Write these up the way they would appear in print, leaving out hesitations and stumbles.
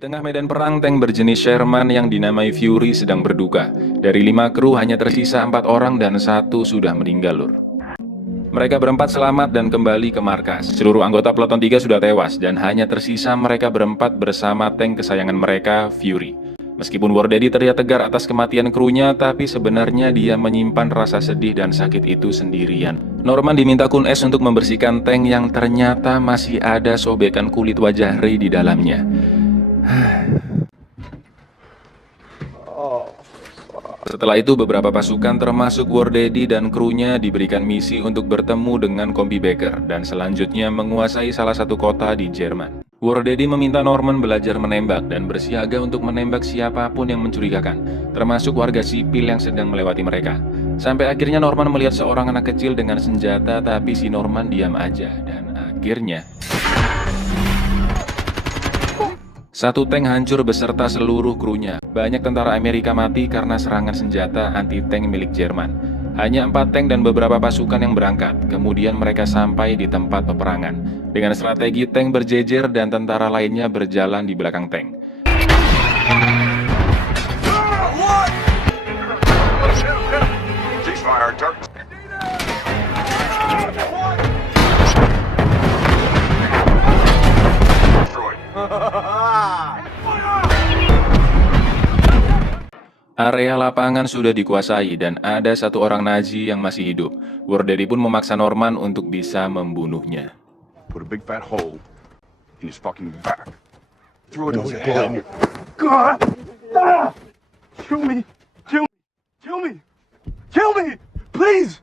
Di tengah medan perang, tank berjenis Sherman yang dinamai Fury sedang berduka. Dari 5 kru hanya tersisa 4 orang dan 1 sudah meninggal, Lur. Mereka berempat selamat dan kembali ke markas. Seluruh anggota Peleton 3 sudah tewas dan hanya tersisa mereka berempat bersama tank kesayangan mereka, Fury. Meskipun War Daddy terlihat tegar atas kematian krunya, tapi sebenarnya dia menyimpan rasa sedih dan sakit itu sendirian. Norman diminta Kun S untuk membersihkan tank yang ternyata masih ada sobekan kulit wajah Rey di dalamnya. Setelah itu beberapa pasukan termasuk War Daddy dan krunya diberikan misi untuk bertemu dengan Kombi Baker dan selanjutnya menguasai salah satu kota di Jerman. War Daddy meminta Norman belajar menembak dan bersiaga untuk menembak siapapun yang mencurigakan, termasuk warga sipil yang sedang melewati mereka. Sampai akhirnya Norman melihat seorang anak kecil dengan senjata, tapi si Norman diam aja dan akhirnya satu tank hancur beserta seluruh krunya. Banyak tentara Amerika mati karena serangan senjata anti-tank milik Jerman. Hanya 4 tank dan beberapa pasukan yang berangkat. Kemudian mereka sampai di tempat peperangan. Dengan strategi tank berjejer dan tentara lainnya berjalan di belakang tank. Area lapangan sudah dikuasai dan ada satu orang Nazi yang masih hidup. War Daddy pun memaksa Norman untuk bisa membunuhnya. Put a big fat hole in his fucking back. Throw it to hell. God! Ah! Kill me! Kill me! Kill me! Kill me! Please!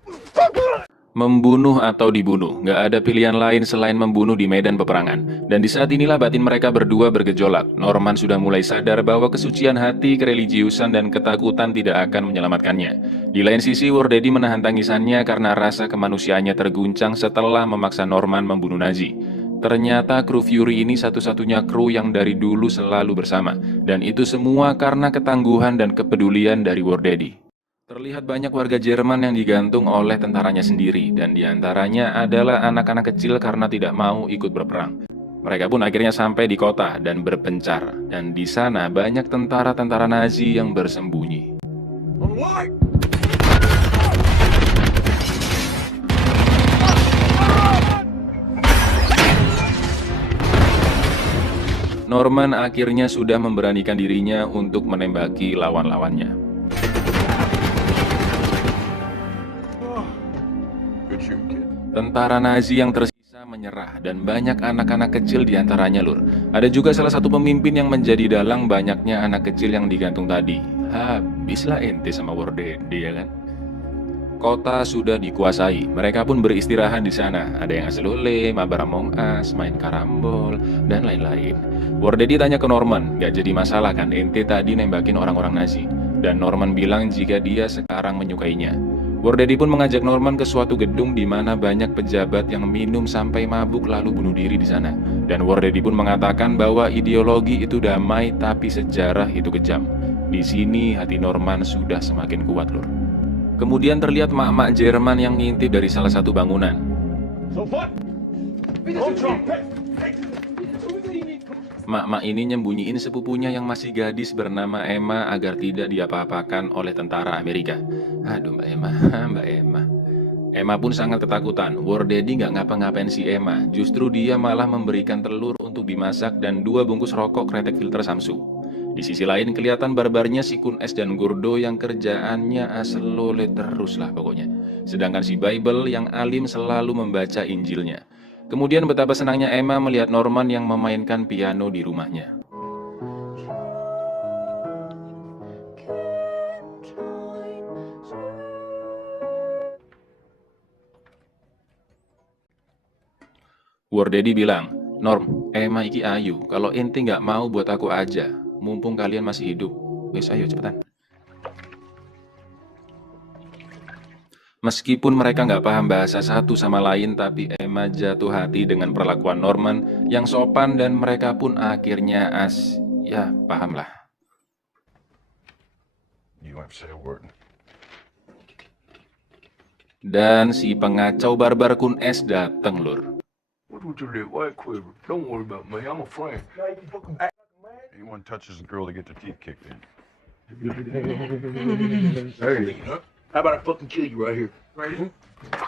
Membunuh atau dibunuh, nggak ada pilihan lain selain membunuh di medan peperangan. Dan di saat inilah batin mereka berdua bergejolak. Norman sudah mulai sadar bahwa kesucian hati, kereligiusan, dan ketakutan tidak akan menyelamatkannya. Di lain sisi, War Daddy menahan tangisannya karena rasa kemanusiaannya terguncang setelah memaksa Norman membunuh Nazi. Ternyata kru Fury ini satu-satunya kru yang dari dulu selalu bersama. Dan itu semua karena ketangguhan dan kepedulian dari War Daddy. Terlihat banyak warga Jerman yang digantung oleh tentaranya sendiri, dan diantaranya adalah anak-anak kecil karena tidak mau ikut berperang. Mereka pun akhirnya sampai di kota dan berpencar, dan di sana banyak tentara-tentara Nazi yang bersembunyi. Norman akhirnya sudah memberanikan dirinya untuk menembaki lawan-lawannya. Tentara Nazi yang tersisa menyerah dan banyak anak-anak kecil diantaranya, Lur. Ada juga salah satu pemimpin yang menjadi dalang banyaknya anak kecil yang digantung tadi. Habislah ente sama War Daddy, ya kan? Kota sudah dikuasai, mereka pun beristirahat di sana. Ada yang aselole, mabar Among Us, main karambol, dan lain-lain. War Daddy tanya ke Norman, gak jadi masalah kan ente tadi nembakin orang-orang Nazi? Dan Norman bilang jika dia sekarang menyukainya. War Daddy pun mengajak Norman ke suatu gedung di mana banyak pejabat yang minum sampai mabuk lalu bunuh diri di sana. Dan War Daddy pun mengatakan bahwa ideologi itu damai tapi sejarah itu kejam. Di sini hati Norman sudah semakin kuat, Lur. Kemudian terlihat mak-mak Jerman yang ngintip dari salah satu bangunan. Mak-mak ini nyembunyiin sepupunya yang masih gadis bernama Emma agar tidak diapa-apakan oleh tentara Amerika. Aduh Mbak Emma, Mbak Emma. Emma pun sangat ketakutan. War Daddy nggak ngapa-ngapain si Emma. Justru dia malah memberikan telur untuk dimasak dan 2 bungkus rokok kretek filter Samsu. Di sisi lain kelihatan barbarnya si Kun S dan Gordo yang kerjaannya aselole terus lah pokoknya. Sedangkan si Bible yang alim selalu membaca Injilnya. Kemudian betapa senangnya Emma melihat Norman yang memainkan piano di rumahnya. War Daddy bilang, Norm, Emma iki ayu, kalau ente nggak mau buat aku aja, mumpung kalian masih hidup. Wes ayo cepetan. Meskipun mereka nggak paham bahasa satu sama lain, tapi Emma jatuh hati dengan perlakuan Norman yang sopan dan mereka pun akhirnya ya pahamlah. Dan si pengacau barbar Kun S dateng, Lur. Anyone touches the girl to get their teeth kicked in. Hey, how about I fucking kill you right here? Right here?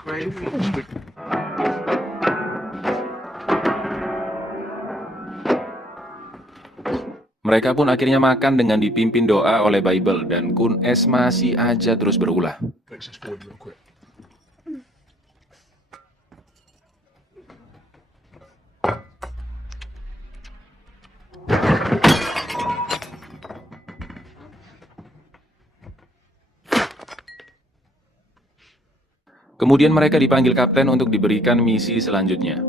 Right here? Mereka pun akhirnya makan dengan dipimpin doa oleh Bible dan Kun Es masih aja terus berulah. Fix this for you real quick. Kemudian mereka dipanggil kapten untuk diberikan misi selanjutnya.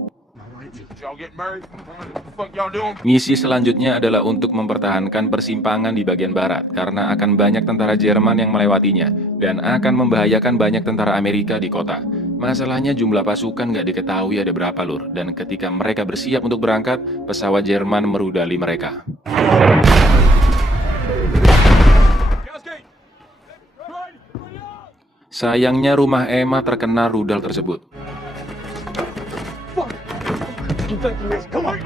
Y'all get married? What the fuck y'all doing? Misi selanjutnya adalah untuk mempertahankan persimpangan di bagian barat karena akan banyak tentara Jerman yang melewatinya dan akan membahayakan banyak tentara Amerika di kota. Masalahnya jumlah pasukan nggak diketahui ada berapa lur, dan ketika mereka bersiap untuk berangkat, pesawat Jerman merudali mereka. Sayangnya rumah Emma terkena rudal tersebut. Come on!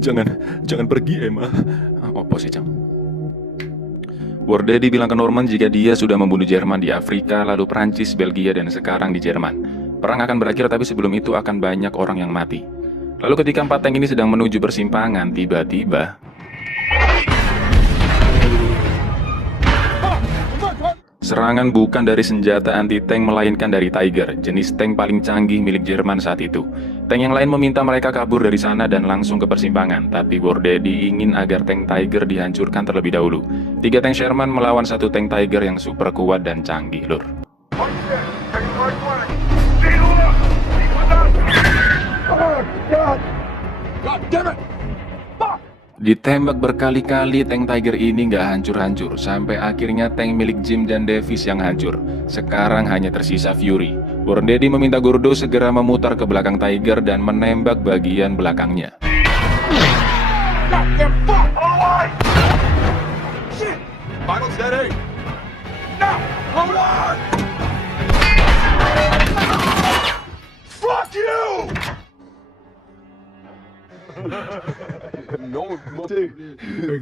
Jangan pergi, Emma. Apa sih, Cang? War Daddy bilang ke Norman jika dia sudah membunuh Jerman di Afrika, lalu Prancis, Belgia, dan sekarang di Jerman. Perang akan berakhir, tapi sebelum itu akan banyak orang yang mati. Lalu ketika 4 tank ini sedang menuju persimpangan, tiba-tiba serangan bukan dari senjata anti-tank melainkan dari Tiger, jenis tank paling canggih milik Jerman saat itu. Tank yang lain meminta mereka kabur dari sana dan langsung ke persimpangan, tapi War Daddy ingin agar tank Tiger dihancurkan terlebih dahulu. 3 tank Sherman melawan 1 tank Tiger yang super kuat dan canggih, lur. Ditembak berkali-kali, tank Tiger ini nggak hancur-hancur, sampai akhirnya tank milik Jim dan Davis yang hancur. Sekarang hanya tersisa Fury. War Daddy meminta Gordo segera memutar ke belakang Tiger dan menembak bagian belakangnya. Fuck you!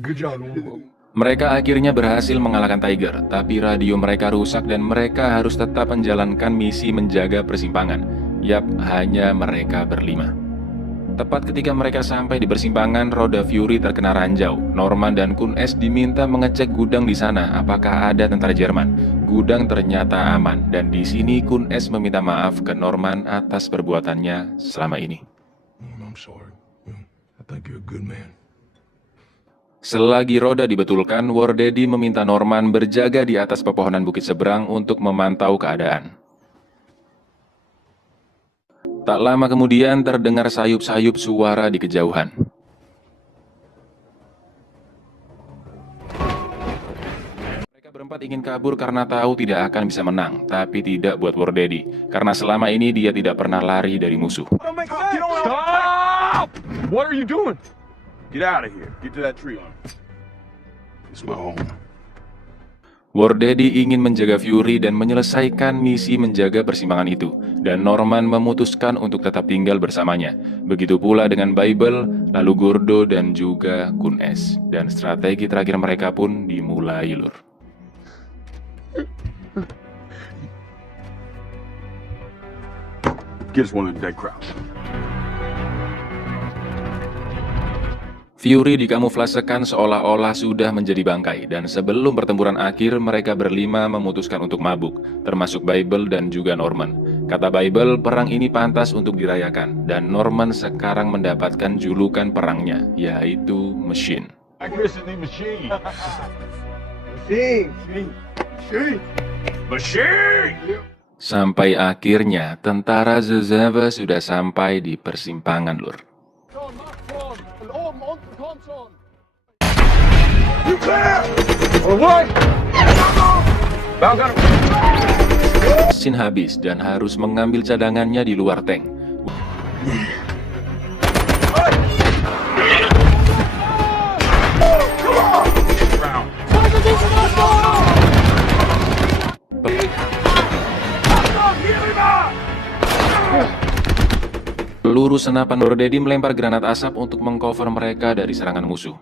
Good job. Mereka akhirnya berhasil mengalahkan Tiger, tapi radio mereka rusak dan mereka harus tetap menjalankan misi menjaga persimpangan. Yap, hanya mereka berlima. Tepat ketika mereka sampai di persimpangan, roda Fury terkena ranjau. Norman dan Kun Es diminta mengecek gudang di sana, apakah ada tentara Jerman. Gudang ternyata aman, dan di sini Kun Es meminta maaf ke Norman atas perbuatannya selama ini. I'm sorry. I think you're a good man. Selagi roda dibetulkan, War Daddy meminta Norman berjaga di atas pepohonan bukit seberang untuk memantau keadaan. Tak lama kemudian terdengar sayup-sayup suara di kejauhan. Mereka berempat ingin kabur karena tahu tidak akan bisa menang, tapi tidak buat War Daddy, karena selama ini dia tidak pernah lari dari musuh. Stop! What are you doing? Get out of here. Get to that tree line. It's my home. War Daddy ingin menjaga Fury dan menyelesaikan misi menjaga persimpangan itu, dan Norman memutuskan untuk tetap tinggal bersamanya. Begitu pula dengan Bible, lalu Gordo, dan juga Kun Es. Dan strategi terakhir mereka pun dimulai, lur. Get us one of the dead crowds. Fury dikamuflasekan seolah-olah sudah menjadi bangkai, dan sebelum pertempuran akhir, mereka berlima memutuskan untuk mabuk, termasuk Bible dan juga Norman. Kata Bible, perang ini pantas untuk dirayakan, dan Norman sekarang mendapatkan julukan perangnya, yaitu Machine. Machine. Sampai akhirnya, tentara Zazava sudah sampai di persimpangan, lur. Mesin habis dan harus mengambil cadangannya di luar tank. Peluru senapan Wardaddy melempar granat asap untuk mengcover mereka dari serangan musuh.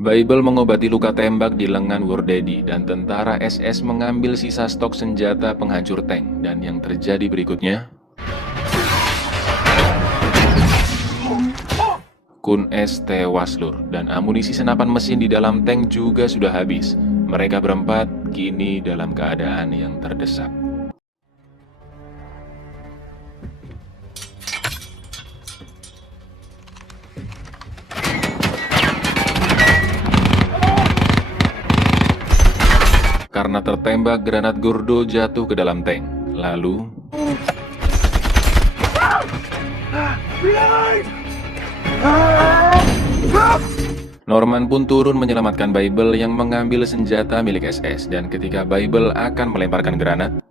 Bible mengobati luka tembak di lengan Wardaddy dan tentara SS mengambil sisa stok senjata penghancur tank. Dan yang terjadi berikutnya, Kun S tewas lur, dan amunisi senapan mesin di dalam tank juga sudah habis. Mereka berempat kini dalam keadaan yang terdesak. Karena tertembak, granat Gordo jatuh ke dalam tank. Lalu Norman pun turun menyelamatkan Bible yang mengambil senjata milik SS. Dan ketika Bible akan melemparkan granat,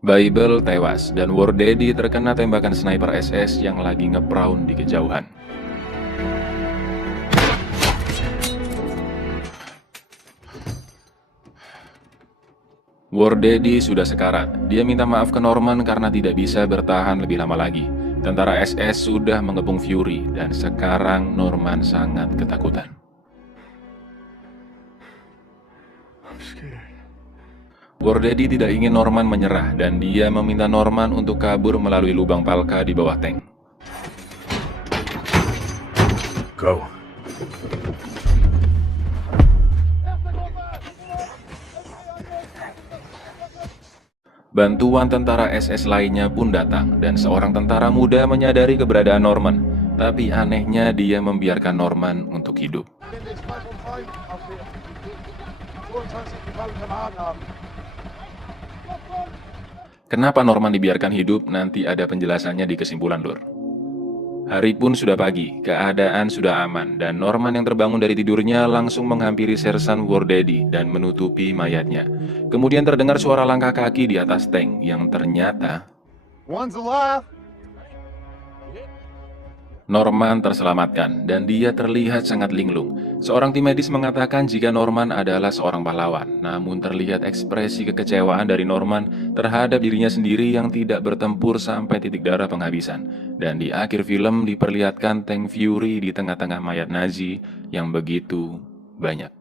Bible tewas dan Wardaddy terkena tembakan sniper SS yang lagi ngeprawn di kejauhan. Wardaddy sudah sekarat. Dia minta maaf ke Norman karena tidak bisa bertahan lebih lama lagi. Tentara SS sudah mengepung Fury dan sekarang Norman sangat ketakutan. Wardaddy tidak ingin Norman menyerah dan dia meminta Norman untuk kabur melalui lubang palka di bawah tank. Go. Bantuan tentara SS lainnya pun datang dan seorang tentara muda menyadari keberadaan Norman. Tapi anehnya dia membiarkan Norman untuk hidup. Kenapa Norman dibiarkan hidup? Nanti ada penjelasannya di kesimpulan lur. Hari pun sudah pagi, keadaan sudah aman, dan Norman yang terbangun dari tidurnya langsung menghampiri sersan Wardaddy dan menutupi mayatnya. Kemudian terdengar suara langkah kaki di atas tank yang ternyata One's alive. Norman terselamatkan dan dia terlihat sangat linglung. Seorang tim medis mengatakan jika Norman adalah seorang pahlawan, namun terlihat ekspresi kekecewaan dari Norman terhadap dirinya sendiri yang tidak bertempur sampai titik darah penghabisan. Dan di akhir film diperlihatkan tank Fury di tengah-tengah mayat Nazi yang begitu banyak.